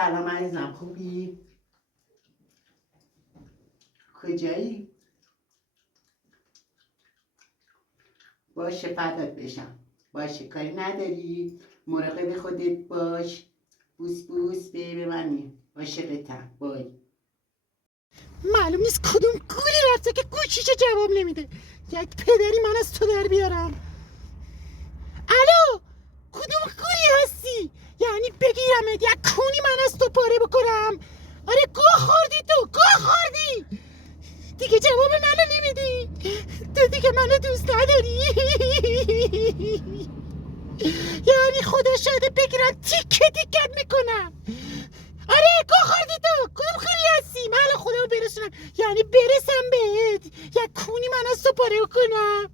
سلام عزیزم، خوبی؟ کجایی؟ باشه فدات بشم. باشه کاری نداری؟ مراقب خودت باش. بوس بوس به منی. عاشقتم. بای. معلوم نیست کدوم گولی رفته که گوشیشو جواب نمیده. یک پدری من از تو در بیارم. الو، کدوم گولی هستی؟ یعنی بگیرمت یک کونی من از تو پاره بکنم؟ آره گوه خوردی، تو گوه خوردی دیگه. جواب منو نمیدی. تو دیگه منو دوست نداری. یعنی خدا شاهده بگیرم تیکه تیکت میکنم. آره گوه خوردی تو. کدوم خوری هستی؟ من الان خدا رو برسونم، یعنی برسم بهت یک کونی من از تو پاره کنم.